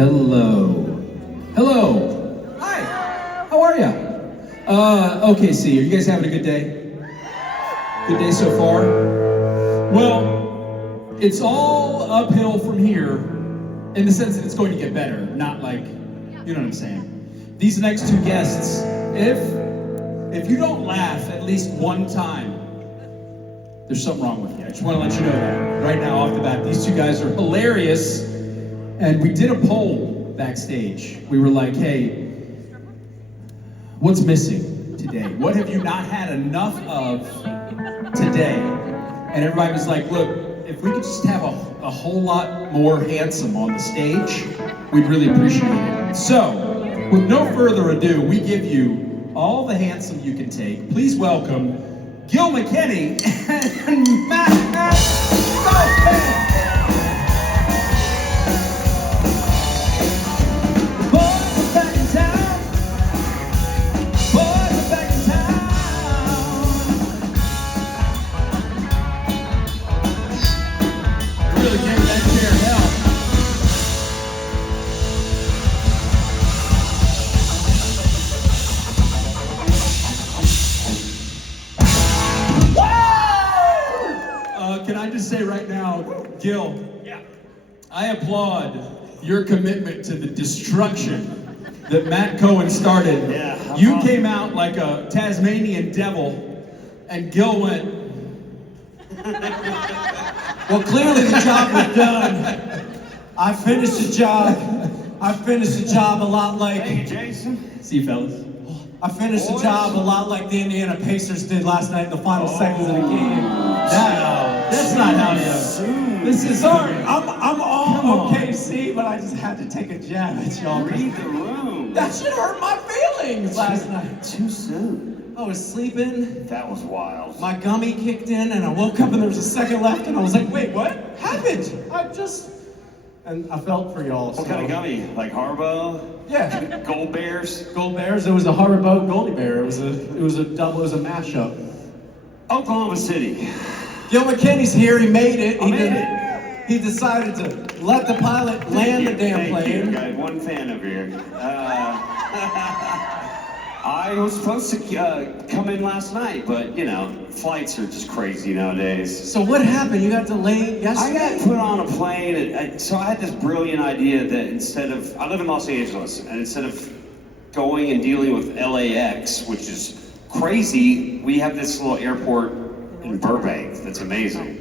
Hello. Hello. Hi. How are ya? OKC, are you guys having a good day? Good day so far? Well, it's all uphill from here in the sense that it's going to get better, not like, you know what I'm saying. These next two guests, if you don't laugh at least one time, there's something wrong with you. I just want to let you know that right now off the bat. These two guys are hilarious, and we did a poll backstage. We were like, hey, what's missing today? What have you not had enough of today? And everybody was like, look, if we could just have a whole lot more handsome on the stage, we'd really appreciate it. So, with no further ado, we give you all the handsome you can take. Please welcome Gil McKinney and Matt Cohen. Can I just say right now, Gil, yeah, I applaud your commitment to the destruction that Matt Cohen started. Yeah, you came out like a Tasmanian devil, and Gil went, well, clearly the job was done. I finished the job. I finished the job a lot like... Hey, Jason. See you, fellas. I finished the job a lot like the Indiana Pacers did last night in the final seconds of the game. That's not how you... This is... Sorry, I'm all OKC, but I just had to take a jab at y'all. Read the room. That should hurt my feelings last night. Too soon. I was sleeping. That was wild. My gummy kicked in, and I woke up, and there was a second left, and I was like, wait, what happened? And I felt for y'all. What kind of gummy? Like Harbo? Yeah. Gold Bears? Gold Bears. It was a Haribo Goldie Bear. It was a double. It was a mashup. Oklahoma City. Gil McKinney's here. He made it. He He decided to let the pilot land the damn plane. Thank you. I got one fan over here. I was supposed to come in last night, but you know, flights are just crazy nowadays. So what happened? You got delayed yesterday? I got put on a plane, so I had this brilliant idea that instead of, I live in Los Angeles, and instead of going and dealing with LAX, which is crazy, we have this little airport in Burbank that's amazing.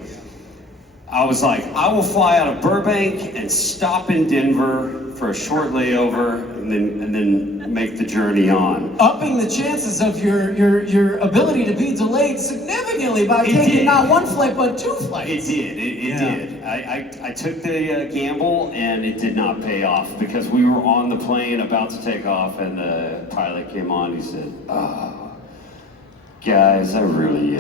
I was like, I will fly out of Burbank and stop in Denver for a short layover, and then make the journey on. Upping the chances of your ability to be delayed significantly by taking not one flight but two flights. It did. It did. I took the gamble, and it did not pay off because we were on the plane about to take off, and the pilot came on. He said, guys, I really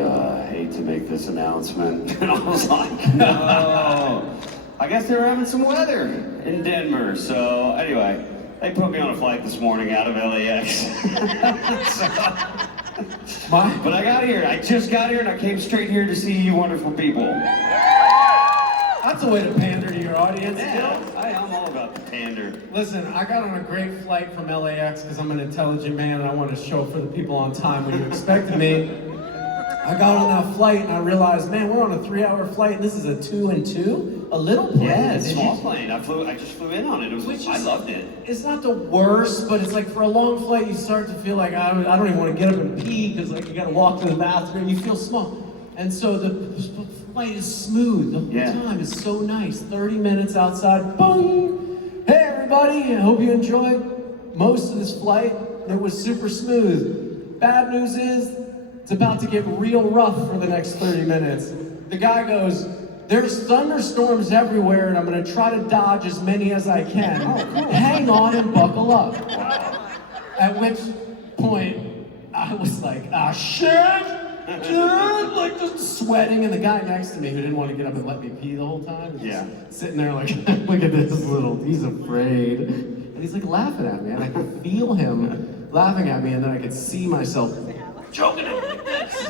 hate to make this announcement. And I was like, no. I guess they were having some weather in Denver. So anyway, they put me on a flight this morning out of LAX. But I got here. I just got here, and I came straight here to see you wonderful people. That's a way to pander to your audience. Yeah, I'm all about the pander. Listen, I got on a great flight from LAX because I'm an intelligent man and I want to show up for the people on time when you expected me. I got on that flight and I realized, man, we're on a 3-hour flight and this is a 2 and 2? A little plane? Yeah, it's a small plane. I just flew in on it. I loved it. It's not the worst, but it's like for a long flight you start to feel like I don't even want to get up and pee because like you got to walk to the bathroom. You feel small. And so the flight is smooth the whole time. It's so nice. 30 minutes outside, boom! Hey everybody, I hope you enjoyed most of this flight. It was super smooth. Bad news is, it's about to get real rough for the next 30 minutes. The guy goes, there's thunderstorms everywhere and I'm gonna try to dodge as many as I can. Hang on and buckle up. At which point, I was like, ah shit! Dude, like just sweating, and the guy next to me who didn't want to get up and let me pee the whole time, sitting there like, look at this he's afraid. And he's like laughing at me, and I could feel him laughing at me, and then I could see myself choking him like this.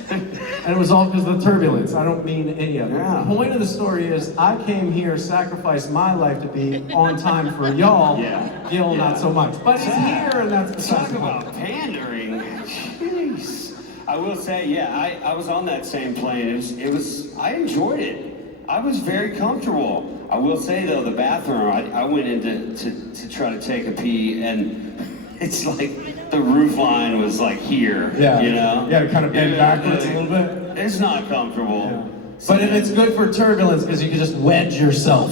And it was all because of the turbulence. I don't mean any of it. Yeah. The point of the story is I came here, sacrificed my life to be on time for y'all. Yeah. Gil, not so much. But he's here, and that's besides Talk the point. about pandering. Jeez. I will say, yeah, I was on that same plane. I enjoyed it. I was very comfortable. I will say though, the bathroom, I went in to try to take a pee, and it's like the roof line was like here, Yeah. you know? Yeah, kind of bend backwards a little bit. It's not comfortable. Yeah. But if it's good for turbulence, because you can just wedge yourself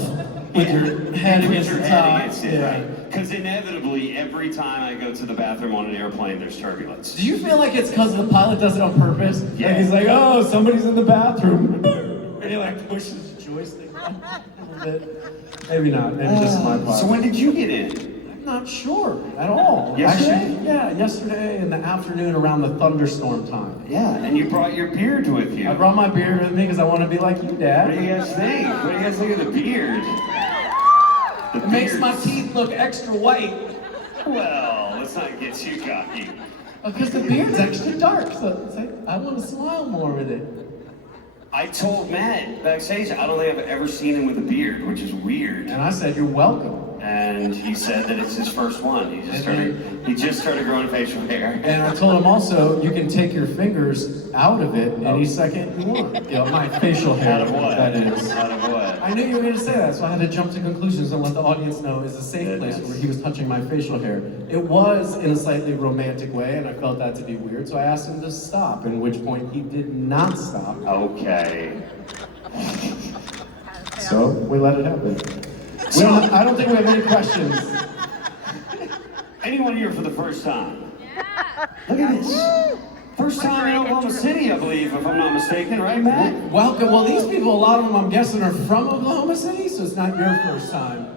with your head against the top. Yeah. Because inevitably, every time I go to the bathroom on an airplane, there's turbulence. Do you feel like it's because the pilot does it on purpose? Yeah. Like he's like, oh, somebody's in the bathroom. And he like pushes the joystick up a little bit. Maybe not. Maybe just my pilot. So when did you get in? I'm not sure at all. Yesterday? Actually, yeah, yesterday in the afternoon around the thunderstorm time. Yeah, and you brought your beard with you. I brought my beard with me because I want to be like you, Dad. What do you guys think? What do you guys think of the beard? It makes my teeth look extra white. Well, let's not get too cocky. Because the beard's extra dark, so it's like, I want to smile more with it. I told Matt backstage, I don't think I've ever seen him with a beard, which is weird. And I said, you're welcome. And he said that it's his first one. He just started growing facial hair. And I told him also, you can take your fingers out of it any second you want. You know, my facial hair. Out of what? That is. Out of what? I knew you were going to say that, so I had to jump to conclusions and let the audience know it's a safe place Goodness. where he was touching my facial hair. It was in a slightly romantic way, and I felt that to be weird, so I asked him to stop, at which point he did not stop. Okay. So we let it happen. I don't think we have any questions. Anyone here for the first time? Look at this. First time in Oklahoma City, I believe, if I'm not mistaken, right, Matt? Welcome. Well, these people, a lot of them, I'm guessing, are from Oklahoma City, so it's not your first time.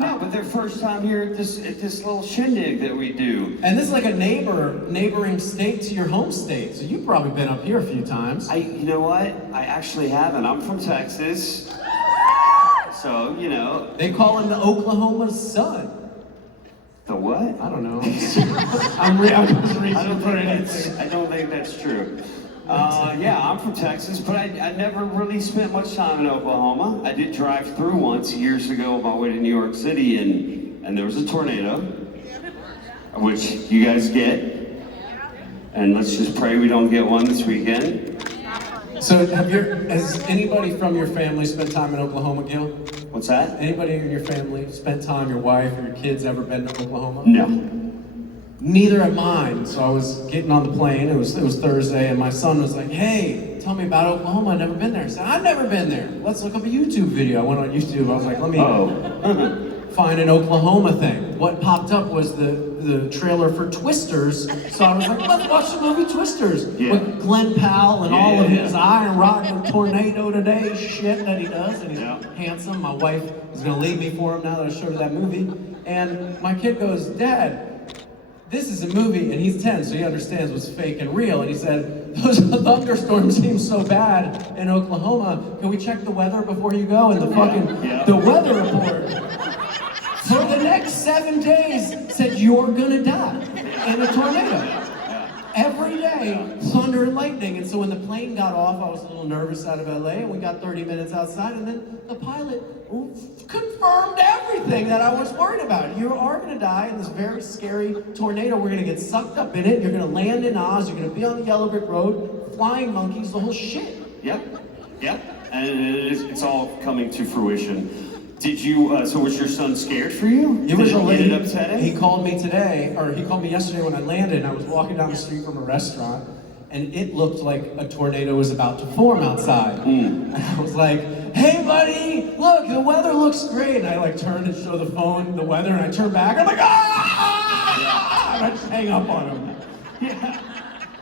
No, but their first time here at this little shindig that we do. And this is like a neighboring state to your home state, so you've probably been up here a few times. You know what? I actually haven't. I'm from Texas. So, you know. They call him the Oklahoma sun. The what? I don't know. I'm just reaching I don't think that's true. Yeah, I'm from Texas, but I never really spent much time in Oklahoma. I did drive through once years ago on my way to New York City, and there was a tornado, which you guys get. And let's just pray we don't get one this weekend. So has anybody from your family spent time in Oklahoma, Gil? What's that? Anybody in your family spent time, your wife or your kids ever been to Oklahoma? No. Neither have mine. So I was getting on the plane, it was Thursday, and my son was like, hey, tell me about Oklahoma, I've never been there. I said, I've never been there. Let's look up a YouTube video. I went on YouTube, I was like, let me find an Oklahoma thing. What popped up was the trailer for Twisters, so I was like, let's watch the movie Twisters with Glenn Powell and all of his iron rotten tornado today shit that he does, and he's handsome. My wife is gonna leave me for him now that I showed her that movie. And my kid goes, Dad, this is a movie, and he's 10, so he understands what's fake and real. And he said, those thunderstorms seem so bad in Oklahoma. Can we check the weather before you go? And the weather report for the next 7 days said you're gonna die in a tornado. Every day, thunder and lightning. And so when the plane got off, I was a little nervous out of LA, and we got 30 minutes outside, and then the pilot confirmed everything that I was worried about. You are gonna die in this very scary tornado. We're gonna get sucked up in it. You're gonna land in Oz. You're gonna be on the Yellow Brick Road, flying monkeys, the whole shit. Yep. And it's all coming to fruition. Did you, so was your son scared for you? It was Did it get upsetting? He called me today, or he called me yesterday when I landed, and I was walking down the street from a restaurant, and it looked like a tornado was about to form outside. And I was like, hey buddy, look, the weather looks great. And I like turned and showed the phone the weather, and I turned back, and I'm like, ah! And I just hang up on him. Yeah.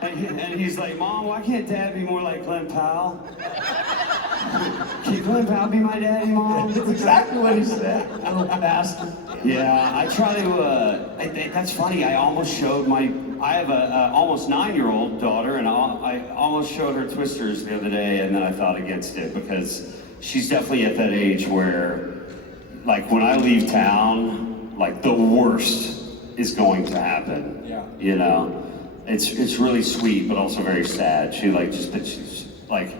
And he's like, Mom, why can't Dad be more like Glenn Powell? Can Glenn Powell be my daddy, Mom? That's exactly what he said, little bastard. Yeah, I try to, that's funny, I almost showed I have a almost 9-year-old daughter, and I almost showed her Twisters the other day, and then I thought against it, because she's definitely at that age where, like, when I leave town, like, the worst is going to happen. Yeah. You know? It's really sweet, but also very sad. She, like, she's like,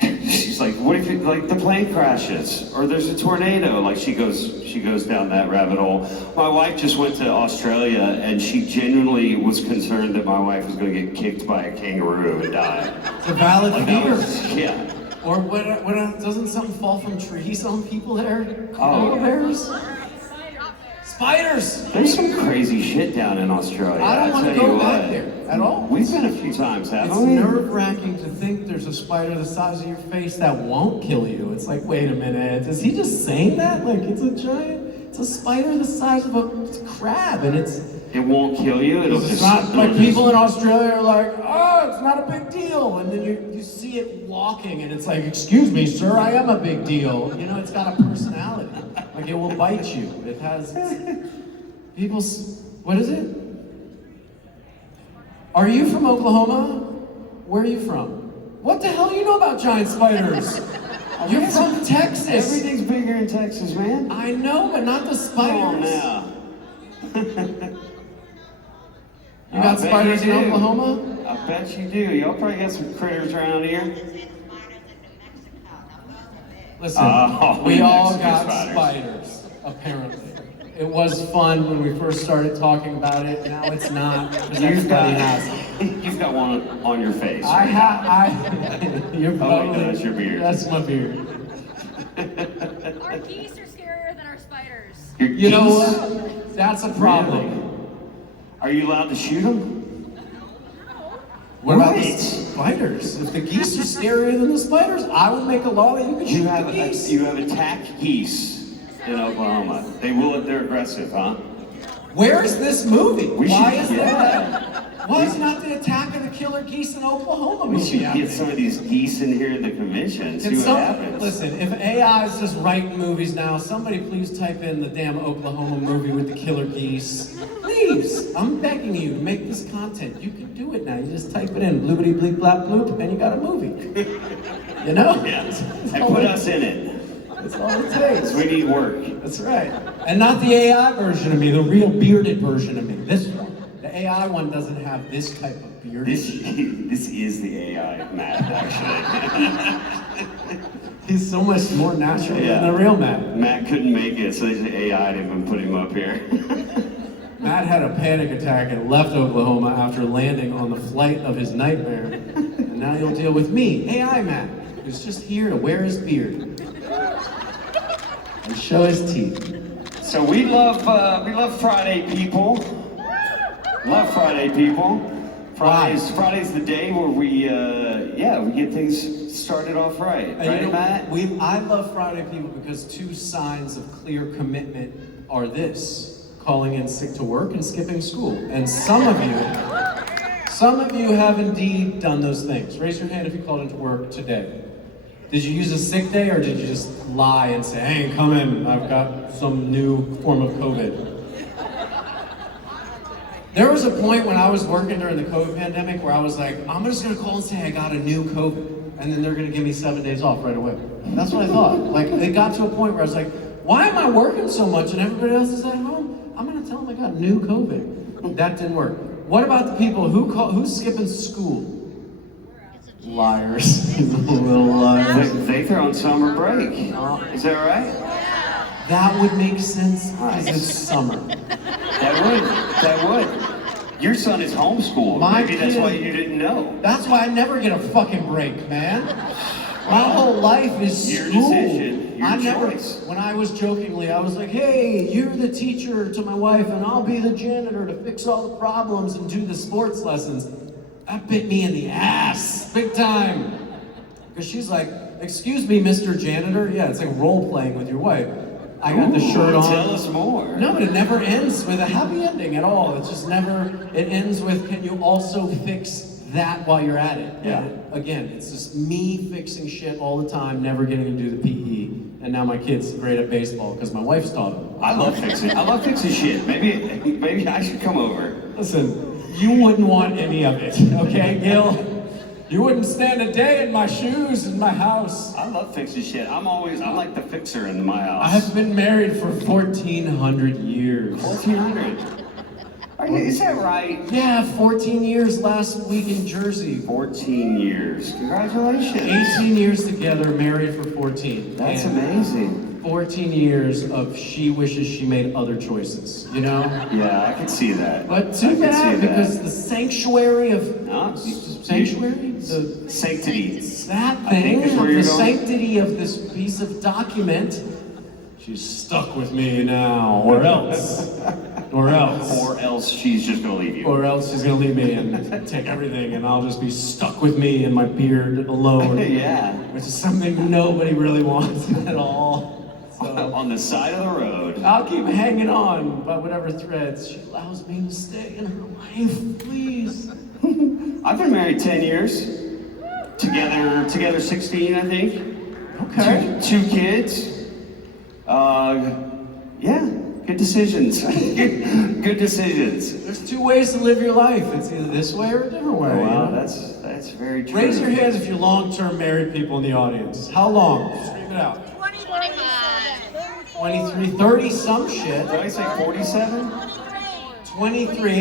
she's like, what if like the plane crashes or there's a tornado? Like she goes down that rabbit hole. My wife just went to Australia and she genuinely was concerned that my wife was going to get kicked by a kangaroo and die. It's a valid fear. Yeah. Or what doesn't something fall from trees on people there? Oh. Bears? Spiders! There's some crazy shit down in Australia. I don't want to tell you go back what. there at all. We've been a few times, haven't It's we? nerve-wracking to think there's a spider the size of your face that won't kill you. It's like, wait a minute, is he just saying that? Like, it's a spider the size of a crab, and It won't kill you. it's not like people in Australia are like, oh, it's not a big deal, and then you see it walking, and it's like, excuse me, sir, I am a big deal. You know, it's got a personality. Like, it will bite you. It has what is it? Are you from Oklahoma? Where are you from? What the hell do you know about giant spiders? You're from Texas. Everything's bigger in Texas, man. I know, but not the spiders. Come on now. You got spiders in Oklahoma? I bet you do. Y'all probably got some critters around here. Listen, Oh, we all Mexican got spiders, apparently. It was fun when we first started talking about it. Now it's not, because everybody has it. You've got one on your face. You're probably, no, that's your beard. That's my beard. Our geese are scarier than our spiders. You know what? That's a problem. Really? Are you allowed to shoot them? What about the spiders? If the geese are scarier than the spiders, I would make a law that you could shoot the geese. You have attacked geese in Oklahoma. They're aggressive, huh? Where's this movie? Why is not the Attack of the Killer Geese in Oklahoma We movie should out get there? some of these geese in here at the convention and see what happens. Listen, if AI is just writing movies now, somebody please type in the damn Oklahoma movie with the killer geese. Please, I'm begging you to make this content. You can do it now. You just type it in, bloopity bleep blap bloop, and you got a movie. You know? Yeah. And put us in it. That's all it takes. We need work. That's right. And not the AI version of me, the real bearded version of me. This one. The AI one doesn't have this type of beard. This is the AI Matt, actually. He's so much more natural than the real Matt. Matt couldn't make it, so the AI didn't even put him up here. Matt had a panic attack and left Oklahoma after landing on the flight of his nightmare. And now he'll deal with me, AI Matt, who's just here to wear his beard and show his teeth. So we love Friday, people. Love Friday, people. Friday's the day where we get things started off right. And right, you know, Matt? I love Friday people because two signs of clear commitment are this: calling in sick to work and skipping school. And some of you have indeed done those things. Raise your hand if you called into work today. Did you use a sick day, or did you just lie and say, hey, come in, I've got some new form of COVID? There was a point when I was working during the COVID pandemic where I was like, I'm just gonna call and say I got a new COVID, and then they're gonna give me 7 days off right away. That's what I thought. Like, it got to a point where I was like, why am I working so much and everybody else is at home? I'm gonna tell them I got new COVID. That didn't work. What about the people who's skipping school? Liars. Little liars. They throw on summer break. Is that right? That would make sense because it's summer. That would. Your son is homeschooled. Maybe that's why you didn't know. That's why I never get a fucking break, man. My whole life is Your school. decision, your choice. When I was jokingly, I was like, hey, you're the teacher to my wife and I'll be the janitor to fix all the problems and do the sports lessons. That bit me in the ass, big time. Because she's like, excuse me, Mr. Janitor. Yeah, it's like role playing with your wife. I got the shirt on. Tell us more. No, but it never ends with a happy ending at all. It's just never, it ends with, can you also fix that while you're at it? Yeah. And again, it's just me fixing shit all the time, never getting to do the PE. And now my kid's great at baseball because my wife's taught him. I love fixing shit. Maybe I should come over. Listen, you wouldn't want any of it, okay, Gil? You wouldn't stand a day in my shoes in my house. I love fixing shit. I'm like the fixer in my house. I've been married for 1,400 years. 1,400. Is that right? Yeah, 14 years last week in Jersey. 14 years. Congratulations. 18 years together, married for 14. That's And amazing. 14 years of she wishes she made other choices, you know? Yeah, I can see that. But too bad, because the sanctuary of... No, Sanctuary? The sanctity. that I think thing, is where you're the going. sanctity of this piece of document, she's stuck with me now, or else. Or else. Or else she's just gonna leave you. Or else she's gonna leave me and take everything, and I'll just be stuck with me and my beard alone. Yeah. Which is something nobody really wants at all. So, On the side of the road. I'll keep hanging on by whatever threads she allows me to stay in her life, please. I've been married 10 years. Together 16, I think. Okay. Two kids. Yeah, good decisions. Good decisions. There's two ways to live your life. It's either this way or a different way. Wow, you know? that's very true. Raise your hands if you're long-term married people in the audience. How long? Scream it out. 23, 30 some shit. Did I say 47? 23.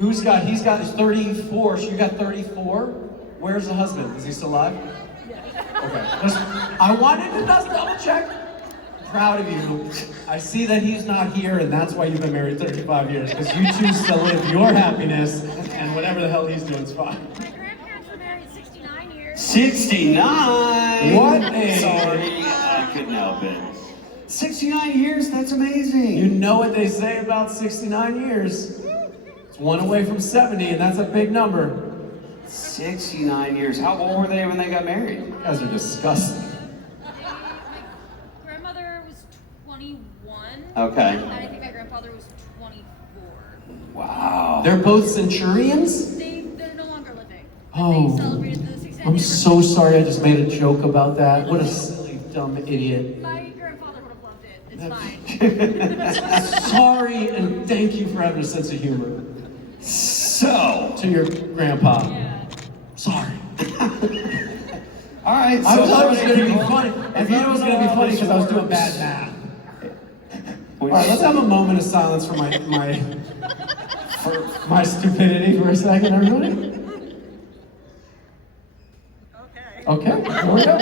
He's got 34, so you got 34. Where's the husband? Is he still alive? Okay. I wanted to just double check. I'm proud of you. I see that he's not here, and that's why you've been married 35 years, because you choose to live your happiness, and whatever the hell he's doing is fine. My grandparents were married 69 years. 69! What a- Sorry, I couldn't help it. 69 years, that's amazing. You know what they say about 69 years. It's one away from 70, and that's a big number. 69 years. How old were they when they got married? You guys are disgusting. My grandmother was 21. Okay. And I think my grandfather was 24. Wow. They're both centurions? They're no longer living. Oh, They celebrated the 6th I'm so sorry I just made a joke about that. What a silly, dumb idiot. My grandfather would have loved it. It's fine. Sorry, and thank you for having a sense of humor. So, To your grandpa. Yeah. Sorry. all right. I so thought it was going to be people- funny. I thought it was going to be funny because I was doing bad math. All right, let's have a moment of silence for my stupidity for a second, everybody. Okay, here we go.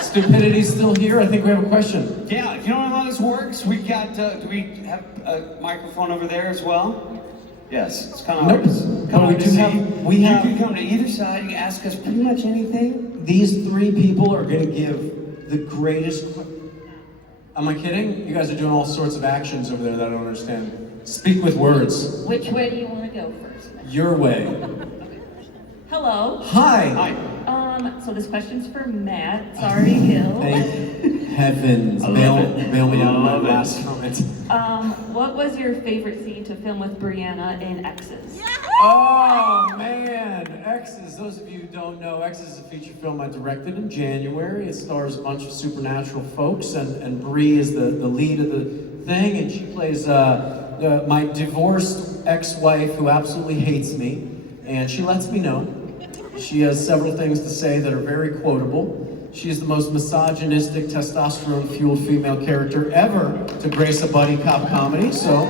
Stupidity's still here. I think we have a question. Yeah, you know how this works? We got, do we have a microphone over there as well? Yes, it's kind of Nope. But we do have- we You have- can come to either side, you can ask us pretty much anything. These three people are going to give the greatest. Am I kidding? You guys are doing all sorts of actions over there that I don't understand. Speak with words. Which way do you want to go first? Your way. Hello. Hi. Hi. So this question's for Matt. Sorry, Gil. Thank heavens. I love Bail it. me out of my Love it. last comment. What was your favorite scene to film with Brianna in X's? Oh man, X's. Those of you who don't know, X's is a feature film I directed in January. It stars a bunch of supernatural folks, and Bree is the lead of the thing, and she plays my divorced ex-wife who absolutely hates me, and she lets me know. She has several things to say that are very quotable. She is the most misogynistic, testosterone-fueled female character ever to grace a buddy cop comedy, so...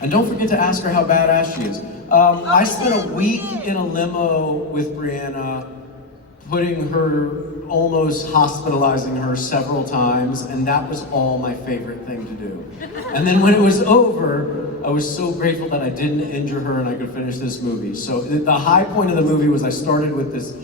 And don't forget to ask her how badass she is. I spent a week in a limo with Brianna, putting her, almost hospitalizing her several times, and that was all my favorite thing to do. And then when it was over, I was so grateful that I didn't injure her and I could finish this movie. So the high point of the movie was I started with this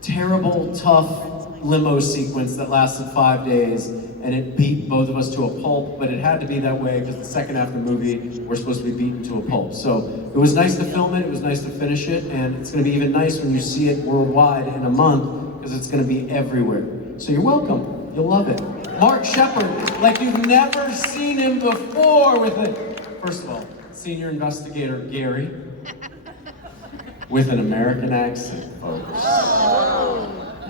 terrible, tough limo sequence that lasted 5 days, and it beat both of us to a pulp, but it had to be that way because the second half of the movie, we're supposed to be beaten to a pulp. So it was nice to film it, it was nice to finish it, and it's gonna be even nice when you see it worldwide in a month, because it's gonna be everywhere. So you're welcome, you'll love it. Mark Shepard, like you've never seen him before with it. First of all, senior investigator Gary, with an American accent, folks.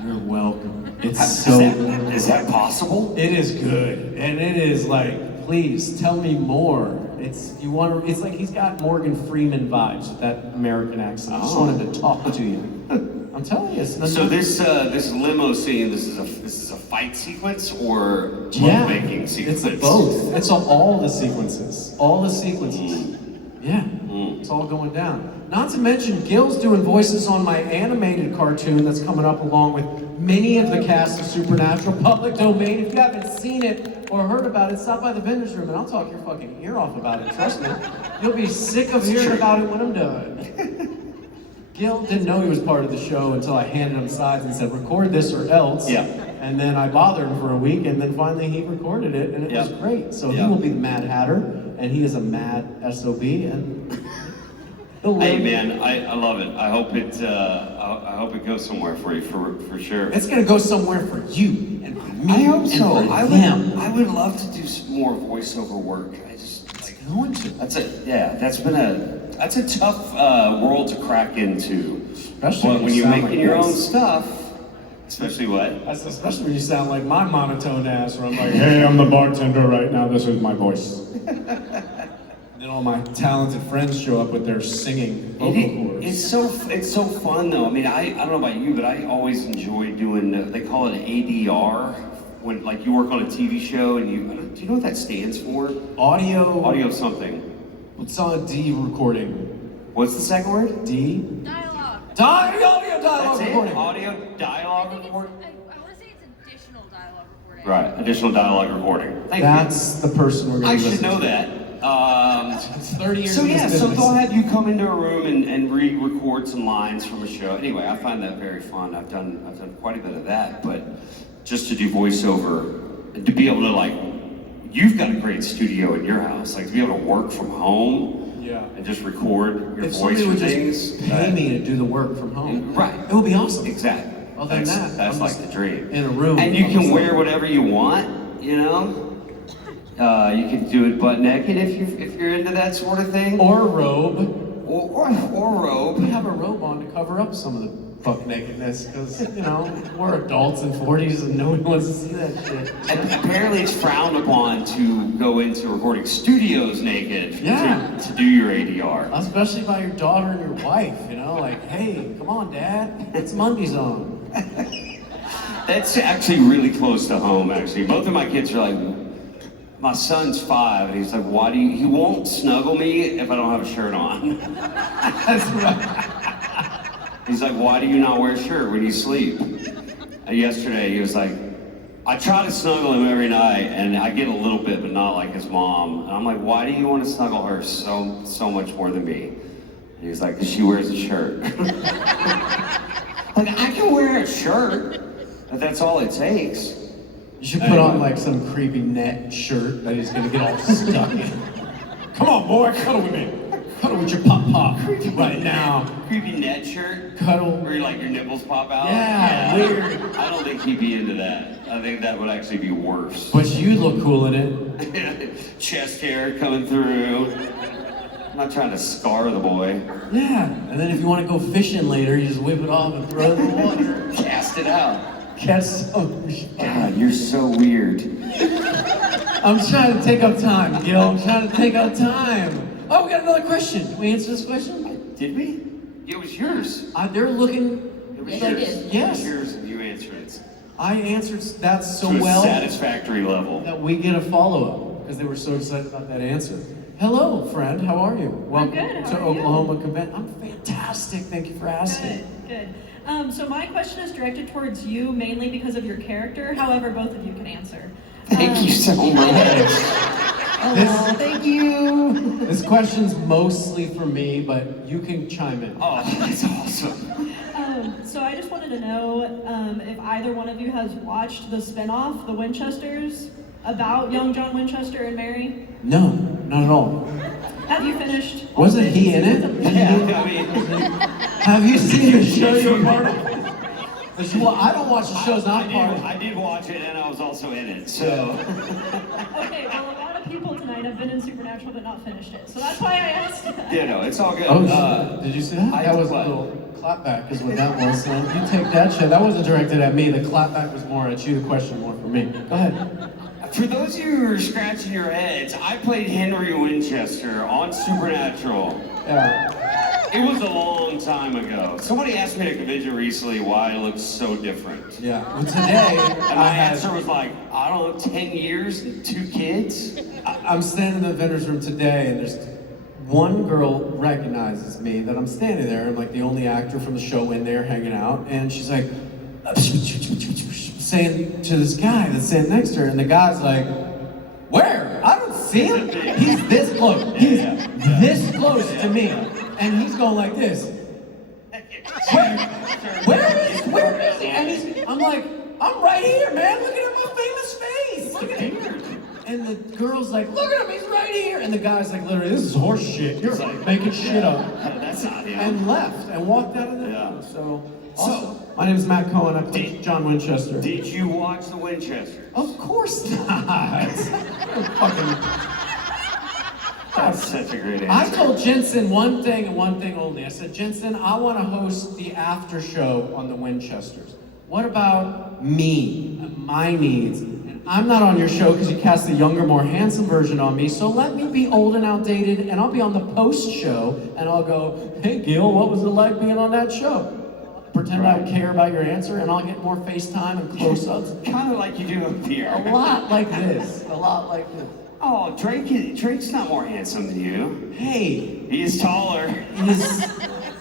You're welcome. It's so Is that possible? It is good, and it is like, please tell me more. It's like he's got Morgan Freeman vibes with that American accent. I just want him to talk to you. I'm telling you, Vegas. So this limo scene, this is a fight sequence or Yeah, making sequence? it's both. It's all the sequences. All the sequences. Yeah, it's all going down. Not to mention, Gil's doing voices on my animated cartoon that's coming up along with many of the cast of Supernatural. Public domain. If you haven't seen it or heard about it, stop by the vendor's room and I'll talk your fucking ear off about it. Trust me. You'll be sick of hearing about it when I'm done. Gil didn't know he was part of the show until I handed him sides and said, record this or else. Yeah. And then I bothered him for a week, and then finally he recorded it, and it was great. So he will be the Mad Hatter, and he is a mad SOB, and hey man, I love it. I hope it goes somewhere for you for sure. it's gonna go somewhere for you and for me. I hope and so. for I them. would love to do some more voiceover work. I just like Going to. that's a tough world to crack into. Especially But when when you you're sound making like your this. own stuff, especially what? Especially when you sound like my monotone ass, where I'm like, hey, I'm the bartender right now, this is my voice. And then all my talented friends show up with their singing vocal cords. It's so fun though. I mean, I don't know about you, but I always enjoy doing. They call it ADR when like you work on a TV show and do you know what that stands for? Audio something. It's on D recording. What's the second word? D? Dialogue. Audio dialogue That's it? recording. Audio I dialogue think recording. I want to say it's additional dialogue recording. Right, additional dialogue recording. Thank you. That's the person we're gonna I listen should know to. that. It's 30 years So in this yeah, so business. they'll have you come into a room and re-record some lines from a show. Anyway, I find that very fun. I've done quite a bit of that, but just to do voiceover, and to be able to like, you've got a great studio in your house, like to be able to work from home. Yeah. And just record your If voice somebody for would things. just pay me to do the work from home, Right. it would be awesome. Exactly. Other than That's I'm like just the dream. in a room. And you I'm can just wear like- whatever you want, you know? You can do it butt naked if you're into that sort of thing. Or a robe. Or We robe. have a robe on to cover up some of the buck nakedness, because, you know, we're adults in 40s and nobody wants to see that shit. And apparently it's frowned upon to go into recording studios naked Yeah. to do your ADR. Especially by your daughter and your wife, you know, like, hey, come on, Dad, put some undies on. That's actually really close to home, actually. Both of my kids are like, my son's 5, and he's like, he won't snuggle me if I don't have a shirt on. That's right. He's like, why do you not wear a shirt when you sleep? And yesterday he was like, I try to snuggle him every night and I get a little bit, but not like his mom. And I'm like, why do you want to snuggle her so much more than me? And he's like, 'cause she wears a shirt. Like, I can wear a shirt, but that's all it takes. You should put on like some creepy net shirt that he's gonna get all stuck in. Come on, boy, cuddle with me. Cuddle with your pop right now. Creepy net shirt? Cuddle. Where like your nipples pop out? Yeah, weird. I don't think he'd be into that. I think that would actually be worse. But you look cool in it. Chest hair coming through. I'm not trying to scar the boy. Yeah, and then if you want to go fishing later, you just whip it off and throw it in the water. Cast it out. Catch some. God, you're so weird. I'm trying to take up time, Gil. I'm trying to take up time. Oh, we got another question. Did we answer this question? Did we? It was yours. They're looking. It was Yes, I yours. did. Yes. It was yours and you answered it. I answered that so To a well satisfactory level. that we get a follow-up because they were so excited about that answer. Hello, friend. How are you? Welcome good. How to are you? Oklahoma Convention. I'm fantastic. Thank you for asking. Good. So my question is directed towards you mainly because of your character. However, both of you can answer. Thank you so much. This, Thank you. this question's mostly for me, but you can chime in. Oh, that's awesome. So I just wanted to know if either one of you has watched the spinoff, The Winchesters, about young John Winchester and Mary. No, not at all. Have you finished? all Wasn't 50 he in it? seasons of- Yeah, I mean, Have you seen the show you're part of? Well, I don't watch the shows I'm part of. I did watch it and I was also in it, so. Okay, well, a lot of people tonight have been in Supernatural but not finished it. So that's why I asked. Yeah, no, it's all good. Oh, shit. Did you see that? I- That was a what? little clapback is what that was. So you take that shit. That wasn't directed at me. The clapback was more at you. The question more for me. Go ahead. For those of you who are scratching your heads, I played Henry Winchester on Supernatural. Yeah. It was a long time ago. Somebody asked me at a convention recently why I looked so different. Yeah. Well, today, And my answer was like, I don't know, 10 years and 2 kids? I'm standing in the vendor's room today, and there's one girl recognizes me that I'm standing there. I'm like the only actor from the show in there hanging out, and she's like saying to this guy that's sitting next to her, and the guy's like, "Where? I don't see him. He's this close. He's this close to me, and he's going like this. Where is he? And I'm like, I'm right here, man. Look at my famous face. Look at him. And the girl's like, look at him, he's right here. And the guy's like, literally, this is horse shit. You're like making shit up. That's not him. And left and walked out of the room. So, my name is Matt Cohen. I play John Winchester. Did you watch the Winchester? Of course not. Fucking. That's such a great I answer. told Jensen one thing and one thing only. I said, Jensen, I want to host the after show on the Winchesters. What about me and my needs? And I'm not on your show because you cast the younger, more handsome version on me, so let me be old and outdated, and I'll be on the post show, and I'll go, hey Gil, what was it like being on that show? Pretend I care about your answer, and I'll get more FaceTime and close-ups. Kind of like you do up here. A lot like this. A lot like this. Oh, Drake's not more handsome than you. Hey. He is taller.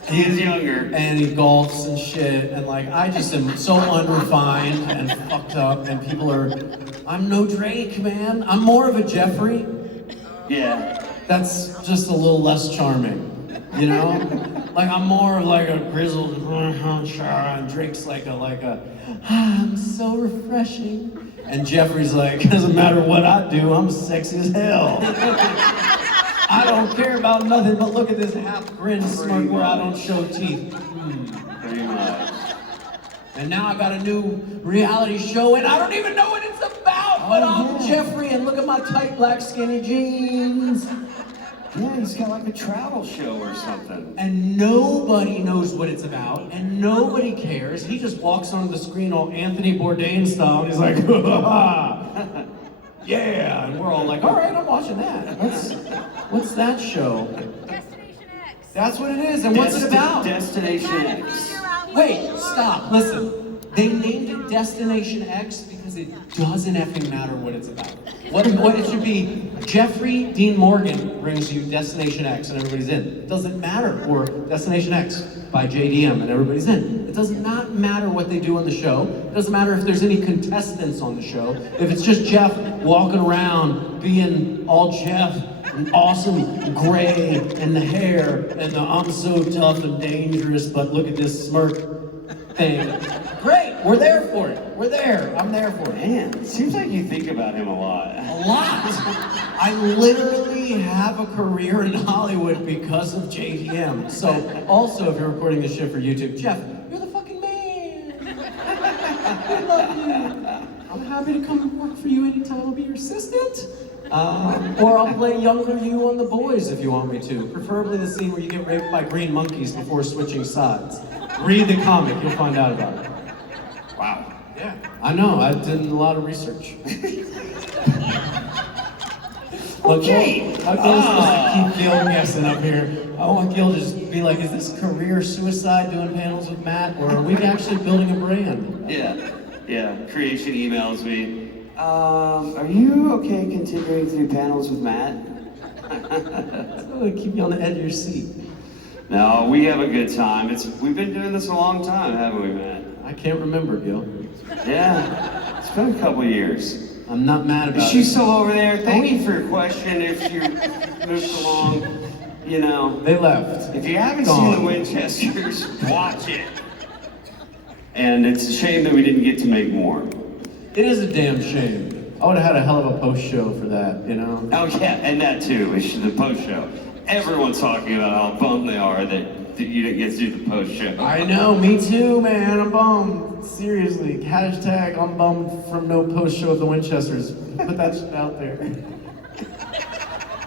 He is younger. And he golfs and shit, and like, I just am so unrefined and fucked up, and people are, I'm no Drake, man. I'm more of a Jeffrey. Yeah. That's just a little less charming, you know? Like, I'm more of like a grizzled, and Drake's like a, I'm so refreshing. And Jeffrey's like, doesn't matter what I do, I'm sexy as hell. I don't care about nothing, but look at this half grin smirk where I don't show teeth. Pretty much. And now I got a new reality show, and I don't even know what it's about, but I'm Jeffrey, and look at my tight black skinny jeans. Yeah, he's got like a travel show or something. And nobody knows what it's about, and nobody cares. He just walks onto the screen all Anthony Bourdain style, and he's like, yeah, and we're all like, all right, I'm watching that. What's that show? Destination X. That's what it is, and what's it about? Destination X. Wait, stop, listen. They named it Destination X because it doesn't effing matter what it's about. What it should be, Jeffrey Dean Morgan brings you Destination X and everybody's in. It doesn't matter. Or Destination X by JDM and everybody's in. It does not matter what they do on the show. It doesn't matter if there's any contestants on the show. If it's just Jeff walking around being all Jeff and awesome and gray and the hair and the I'm so tough and dangerous, but look at this smirk thing. Great, we're there for it. We're there. I'm there for it. Man, it seems like you think about him a lot. A lot. I literally have a career in Hollywood because of JDM. So, also, if you're recording this shit for YouTube, Jeff, you're the fucking man. I love you. I'm happy to come and work for you anytime. I'll be your assistant. Or I'll play younger you on The Boys if you want me to. Preferably the scene where you get raped by green monkeys before switching sides. Read the comic, you'll find out about it. Wow. Yeah, I know. I did a lot of research. Okay. I'm supposed to keep Gil guessing up here. I want Gil to just be like, is this career suicide doing panels with Matt, or are we actually building a brand? Yeah. Creation emails me. Are you okay continuing to do panels with Matt? It's going to keep you on the edge of your seat. No, we have a good time. We've been doing this a long time, haven't we, Matt? I can't remember, Gil. Yeah, it's been a couple years. I'm not mad about Is it. she still over there? Thank you for your question. If you moved along, you know. They left. If you haven't Gone. seen the Winchesters, watch it. And it's a shame that we didn't get to make more. It is a damn shame. I would have had a hell of a post show for that, you know? Oh yeah, and that too, the post show. Everyone's talking about how bummed they are that you didn't get to do the post show. I know, me too, man. I'm bummed. Seriously, hashtag I'm bummed from no post show at the Winchesters. Put that shit out there.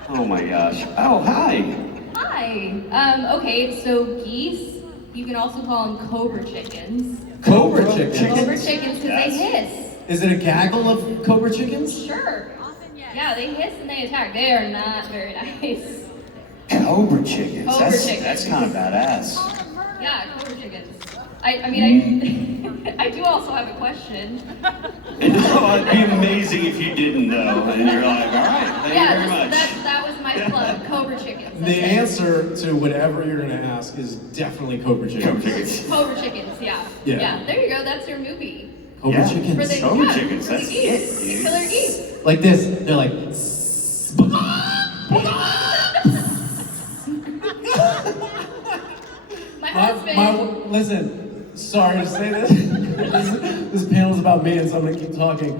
Oh my gosh. Oh, hi. Hi. Okay, so geese, you can also call them cobra chickens. Cobra chickens? Cobra chickens because they hiss. Is it a gaggle of cobra chickens? Sure. Often, yes. Yeah, they hiss and they attack. They are not very nice. Cobra chickens. Cobra chickens. That's kind of badass. Yeah, Cobra chickens. I mean, I do also have a question. It'd be amazing if you didn't though, and you're like, all right, thank you very much. That was my plug, Cobra chickens. The answer to whatever you're gonna ask is definitely Cobra chickens. Cobra chickens. Cobra chickens, yeah. Yeah. There you go, that's your movie. Cobra Yeah. chickens. For the, Cobra yeah, chickens, for the that's geese, it, the dude. killer geese. Like this, they're like. My husband. Listen, sorry to say this. This panel's about me, and so I'm gonna keep talking.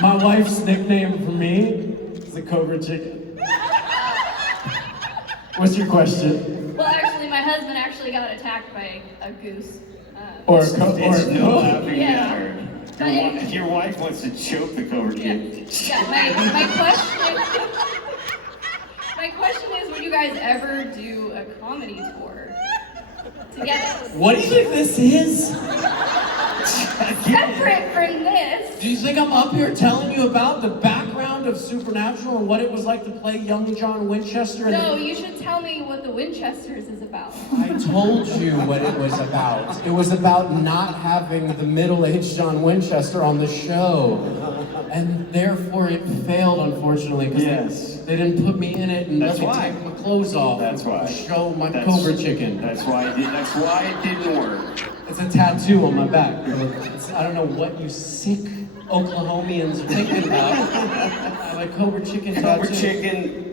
My wife's nickname for me is the Cobra Chicken. What's your question? Well, actually, my husband actually got attacked by a goose. Or It's no laughing Yeah. matter. If your wife wants to choke the Cobra kid. Yeah, my question is, would you guys ever do a comedy tour together? What do you think this is? Separate from this. Do you think I'm up here telling you about the background of Supernatural and what it was like to play young John Winchester? No, you should tell me what the Winchesters is about. I told you what it was about. It was about not having the middle-aged John Winchester on the show. And therefore it failed, unfortunately, because Yes. they didn't put me in it and That's let me why. take my clothes off. That's why. Show my That's- Cobra Chicken. That's why it didn't work. It's a tattoo on my back. I don't know what you sick Oklahomians are thinking about. I have a Cobra Chicken Cobra tattoo. chicken.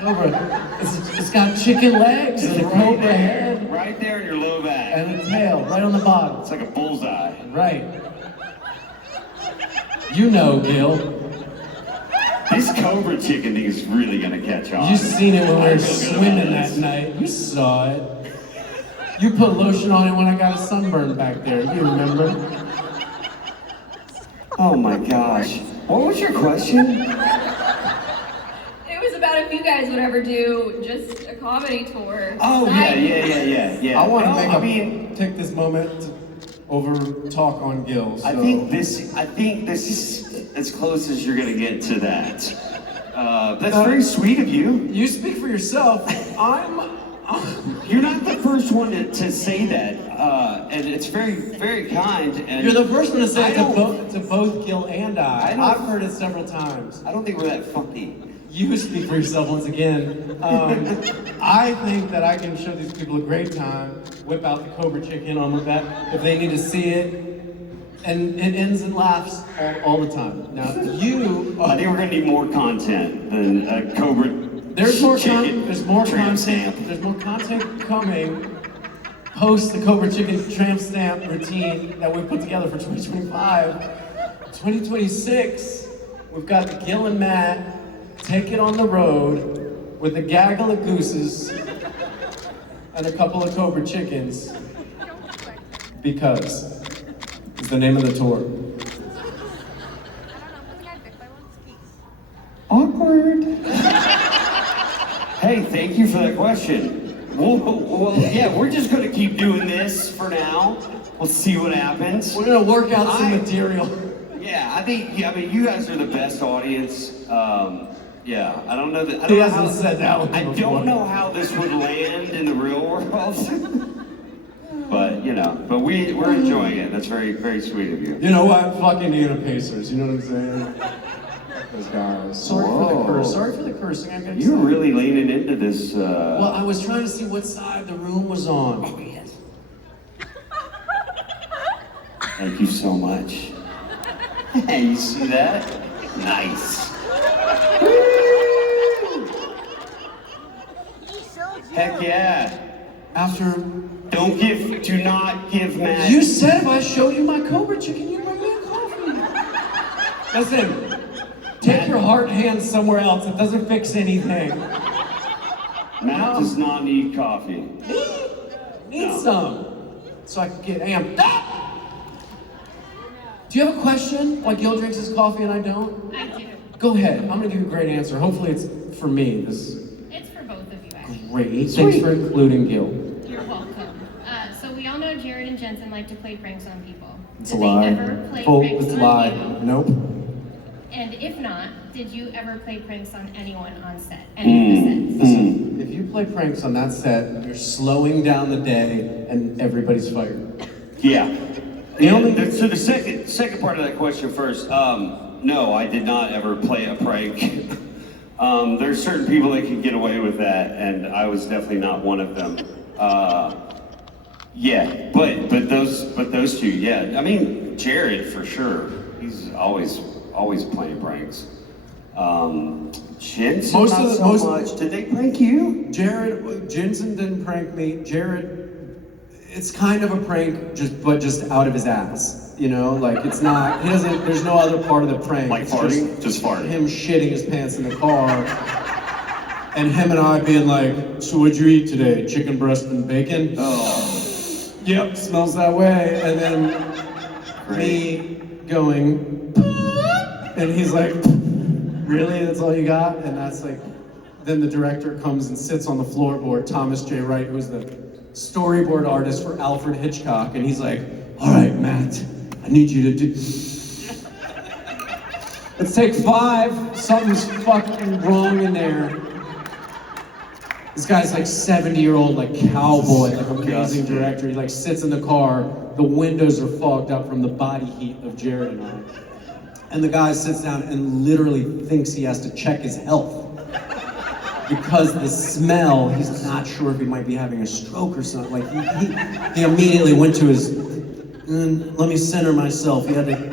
Cobra. It's got chicken legs and a cobra head Right there in your low back. and a tail right on the bottom. It's like a bullseye. Right. You know, Gil. This Cobra chicken thing is really gonna catch on. You seen it when we I were feel good swimming about that this. night. You saw it. You put lotion on it when I got a sunburn back there. You remember? Oh my gosh. What was your question? It was about if you guys would ever do just a comedy tour. Oh yeah. I want to No, take this moment to over talk on Gil. So. I think this is as close as you're gonna get to that. That's very sweet of you. You speak for yourself. You're not the first one to say that, and it's very, very kind. And You're the first one to say I it don't- to both Gil and I. I don't- I've heard it several times. I don't think we're that funny. You speak for yourself once again. I think that I can show these people a great time, whip out the Cobra Chicken on the back if they need to see it, and it ends in laughs all the time. Now, you, I think we're gonna need more content than a Cobra there's more chicken there's more tramp content. stamp. There's more content coming post the Cobra Chicken tramp stamp routine that we put together for 2025. 2026, we've got Gil and Matt take it on the road with a gaggle of gooses and a couple of Cobra chickens because is the name of the tour. Awkward. Hey, thank you for that question. Well, yeah, we're just gonna keep doing this for now. We'll see what happens. We're gonna work out some material. Yeah, I mean, you guys are the best audience. Yeah, I don't know that. I He don't know hasn't said that one I before. don't know how this would land in the real world, but we're enjoying it. That's very, very sweet of you. You know what? Fuck Indiana Pacers. You know what I'm saying? Those guys. Sorry for the Whoa. curse. Sorry for the cursing. I gotta You're say. really leaning into this. Well, I was trying to see what side the room was on. Oh yes. Thank you so much. Hey, you see that? Nice. Heck yeah. After Do not give Matt. you said if I showed you my Cobra Chicken, you'd bring me a coffee. Listen, take your heart hands somewhere else. It doesn't fix anything. Matt does not need coffee. Need No. some, so I can get amped up. Do you have a question? Why Gil drinks his coffee and I don't? I do. Go ahead. I'm gonna give you a great answer. Hopefully it's for me. This It's for both of you, actually. great. Thanks for including Gil. You're welcome. So we all know Jared and Jensen like to play pranks on people. It's Did a lie. they ever play Oh, pranks it's a on lie. you? Nope. And if not, did you ever play pranks on anyone on set? Any of the sets? Listen, if you play pranks on that set, you're slowing down the day and everybody's fired. Yeah. The only- So the second part of that question first. No, I did not ever play a prank. There's certain people that can get away with that, and I was definitely not one of them. Yeah, but those two, yeah. I mean, Jared for sure. He's always playing pranks. Jensen, not so much. Did they prank you? Jensen didn't prank me. Jared, it's kind of a prank, but just out of his ass. You know, like it's not. He doesn't. There's no other part of the prank. Like It's farting? Just farting. Him shitting his pants in the car, and him and I being like, "So what'd you eat today? Chicken breast and bacon?" Oh, Yep, smells that way. And then me going, and he's like, "Really? That's all you got?" And that's like, then the director comes and sits on the floorboard, Thomas J. Wright, who's the storyboard artist for Alfred Hitchcock, and he's like, "All right, Matt, I need you to do. Let's take 5. Something's fucking wrong in there." This guy's like 70-year-old, like cowboy, like amazing director. He like sits in the car. The windows are fogged up from the body heat of Jared and I. And the guy sits down and literally thinks he has to check his health. Because the smell, he's not sure if he might be having a stroke or something. Like he immediately went to his, let me center myself. He had to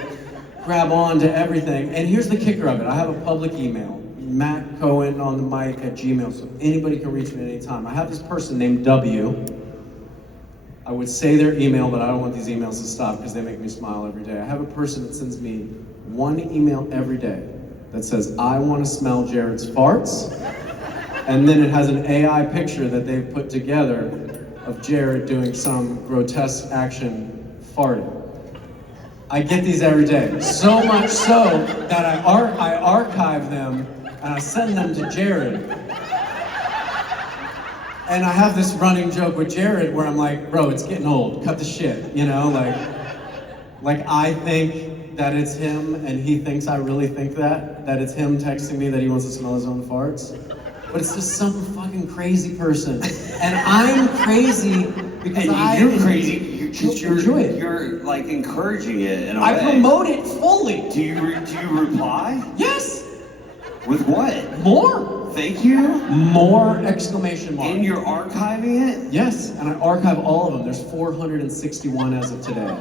grab on to everything. And here's the kicker of it. I have a public email, Matt Cohen on the mic at Gmail, so anybody can reach me at any time. I have this person named W. I would say their email, but I don't want these emails to stop because they make me smile every day. I have a person that sends me one email every day that says, "I want to smell Jared's farts." And then it has an AI picture that they've put together of Jared doing some grotesque action farting. I get these every day. So much so that I archive them and I send them to Jared. And I have this running joke with Jared where I'm like, "Bro, it's getting old. Cut the shit." You know, like I think that it's him and he thinks I really think that it's him texting me that he wants to smell his own farts. But it's just some fucking crazy person. And I'm crazy because you're crazy. You're enjoy it. You're like encouraging it in a I way. promote it fully. Do you reply? Yes. With what? More. Thank you. More exclamation mark. And you're archiving it? Yes, and I archive all of them. There's 461 as of today.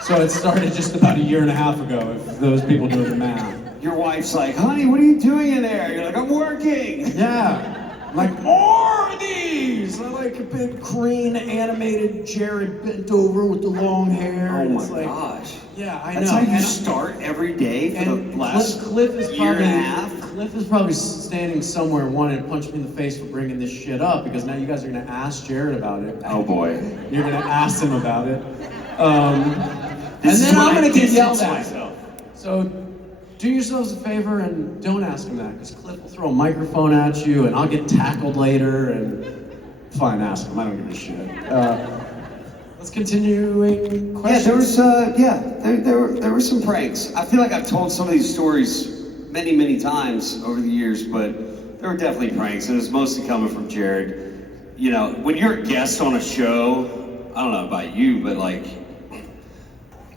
So it started just about a year and a half ago, if those people do the math. Your wife's like, "Honey, what are you doing in there?" You're like, "I'm working." Yeah. I'm like, more of these! I like a big green animated Jared bent over with the long hair. Oh and my it's like, gosh. Yeah, I That's know. how you And- start every day for And the last Cliff is year probably, and a half? Cliff is probably standing somewhere wanting to punch me in the face for bringing this shit up because now you guys are gonna ask Jared about it. Oh boy. You're gonna ask him about it. And This is then I'm when I gonna get distance yelled at. myself. So do yourselves a favor and don't ask him that because Cliff will throw a microphone at you and I'll get tackled later and fine, ask him. I don't give a shit. Let's continuing Yeah, questions. there were some pranks. I feel like I've told some of these stories many times over the years, but there were definitely pranks, and it was mostly coming from Jared. You know, when you're a guest on a show, I don't know about you, but like,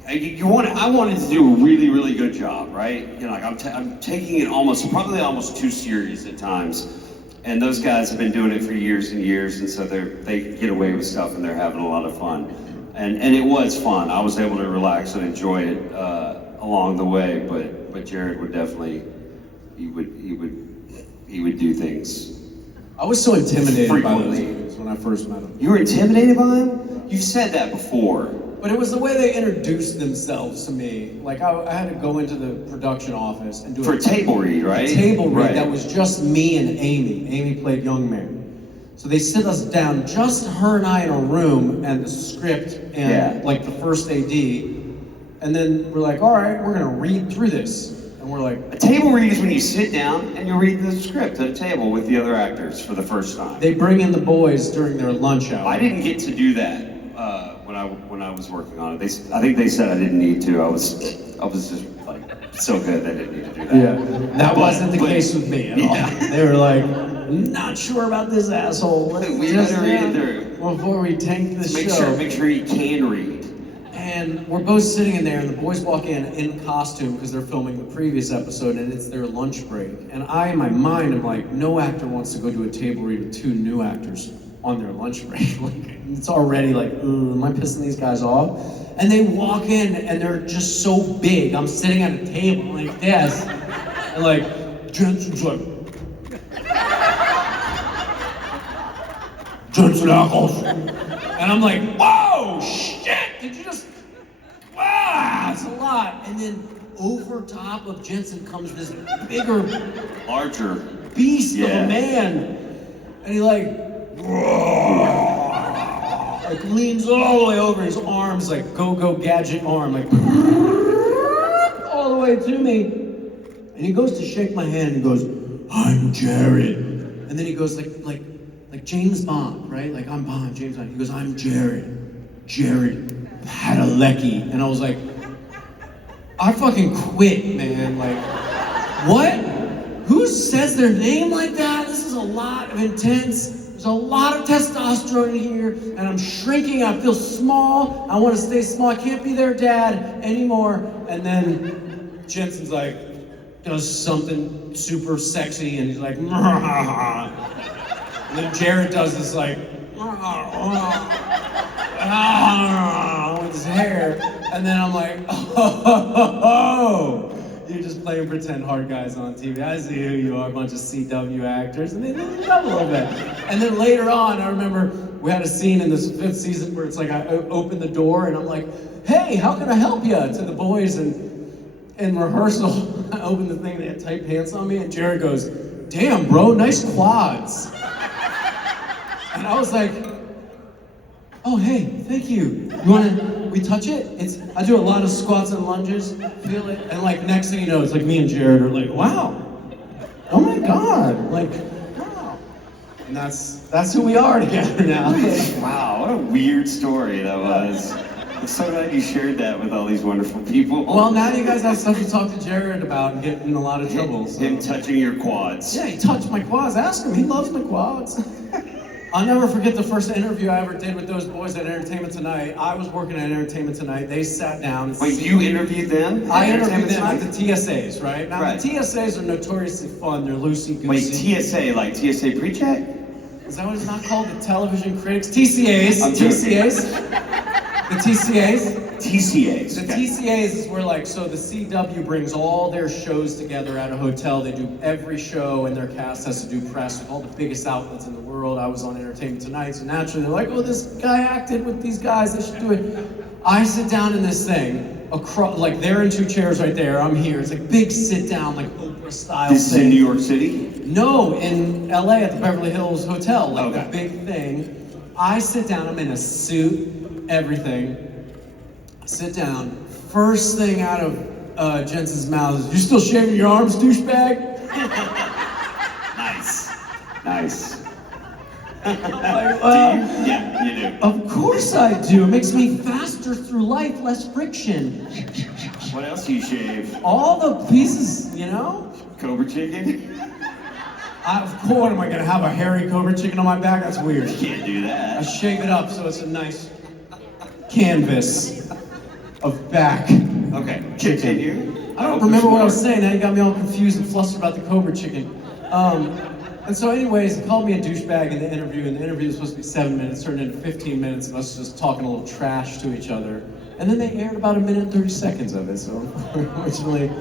I wanted to do a really good job, right? You know, like I'm taking it probably almost too serious at times. And those guys have been doing it for years and years, and so they get away with stuff and they're having a lot of fun. And it was fun. I was able to relax and enjoy it along the way, but Jared would definitely he would do things. I was so intimidated by those Frequently. dudes when I first met them. You were intimidated by him? You've said that before. But it was the way they introduced themselves to me. Like I had to go into the production office and do For a table read, right? A table read Right. that was just me and Amy. Amy played Young Mary. So they sit us down, just her and I in a room, and the script and like the first AD. And then we're like, all right, we're gonna read through this. And we're like, A table read is when you sit down and you read the script at a table with the other actors for the first time. they bring in the boys during their lunch hour. I didn't get to do that when I was working on it. I think they said I didn't need to. I was just like So good they didn't need to do that. That wasn't the But- case with me at all. They were like, not sure about this asshole. Let's We just better read it through. before we tank the Make show. sure you can read. And we're both sitting in there, and the boys walk in costume because they're filming the previous episode, and it's their lunch break. And I, in my mind, am like, no actor wants to go to a table read with 2 new actors on their lunch break. Like, it's already like, am I pissing these guys off? And they walk in, and they're just so big. I'm sitting at a table like this, and like, Jensen's like, Jensen Ackles. And I'm like, whoa, shit, did you just, wow, it's a lot. And then over top of Jensen comes this bigger Larger. beast of Yeah. a man. And he like leans all the way over, his arms like go-go gadget arm, like all the way to me. And he goes to shake my hand and he goes, I'm Jared. And then he goes like James Bond, right? Like, I'm Bond, James Bond. He goes, I'm Jared Padalecki. And I was like, I fucking quit, man. Like, what? Who says their name like that? This is a lot of intense. There's a lot of testosterone in here, and I'm shrinking. I feel small. I want to stay small. I can't be their dad anymore. And then Jensen's like, does something super sexy, and he's like, and then Jared does this like, with his hair, and then I'm like, oh, you're just playing pretend hard guys on TV. I see who you are, a bunch of CW actors, and they loosened up a little bit. And then later on, I remember we had a scene in this 5th season where it's like I open the door and I'm like, hey, how can I help you? To the boys, and in rehearsal, I opened the thing, they had tight pants on me, and Jared goes, damn, bro, nice quads. And I was like, oh, hey, thank you. We touch it? I do a lot of squats and lunges, feel it, and like next thing you know, it's like me and Jared are like, wow, oh my God, like, wow. And that's who we are together now. Wow, what a weird story that was. I'm so glad you shared that with all these wonderful people. Well, now you guys have stuff to talk to Jared about and get in a lot of trouble. So. Him touching your quads. Yeah, he touched my quads. Ask him, he loves my quads. I'll never forget the first interview I ever did with those boys at Entertainment Tonight. I was working at Entertainment Tonight. They sat down. Wait, you interviewed them? I interviewed Entertainment them at Tonight? the TSAs, right? Now, Right. the TSAs are notoriously fun. They're loosey-goosey. Wait, TSA, like TSA pre-check? Is that what it's not called? The Television Critics? TCAs. I'm joking. TCAs. The TCAs. TCAs. The okay. TCAs is where, like, so the CW brings all their shows together at a hotel. They do every show, and their cast has to do press with all the biggest outlets in the world. I was on Entertainment Tonight, so naturally they're like, oh, this guy acted with these guys, they should do it. I sit down in this thing, across, like, they're in 2 chairs right there, I'm here. It's like big sit down, like Oprah style This is thing. in New York City? No, in LA at the Beverly Hills Hotel, like Okay. the big thing. I sit down, I'm in a suit, everything. I sit down. First thing out of Jensen's mouth is, you still shaving your arms, douchebag? Nice. Nice. I'm like, Yeah, you do. of course I do. It makes me faster through life, less friction. What else do you shave? All the pieces, you know? Cobra chicken? Of course, am I gonna have a hairy cobra chicken on my back? That's weird. You can't do I that. shave it up so it's a nice canvas of back. Okay, continue. I don't remember what I was saying. Now you got me all confused and flustered about the cobra chicken. And so anyways, he called me a douchebag in the interview, and the interview was supposed to be 7 minutes, turned into 15 minutes of us just talking a little trash to each other. And then they aired about 1 minute and 30 seconds of it, so unfortunately.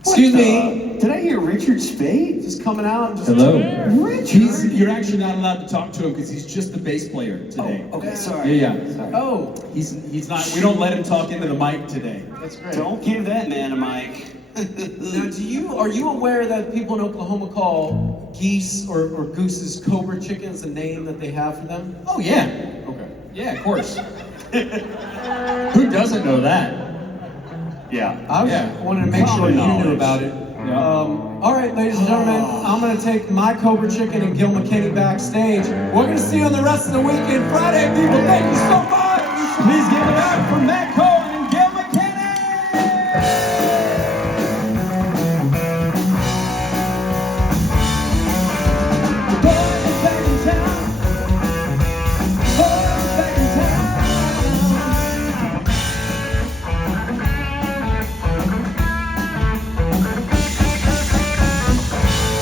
Excuse me, Did I hear Richard Spade? just coming out and just. Hello. Richard? You're actually not allowed to talk to him because he's just the bass player today. Oh, okay, sorry. Yeah, yeah. Sorry. Oh, He's not. We don't let him talk into the mic today. that's great. Don't give that man a mic. Now, are you aware that people in Oklahoma call geese or gooses cobra chickens, the name that they have for them? Oh yeah. Okay. Yeah, of course. Who doesn't know that? Yeah. I was Yeah. wanted to make sure Common you knew knowledge. about it. Yeah. All right, ladies and gentlemen, I'm going to take my Cobra Chicken and Gil McKinney backstage. We're going to see you on the rest of the weekend. Friday, people, thank you so much. Please give it up for Matt Cohen.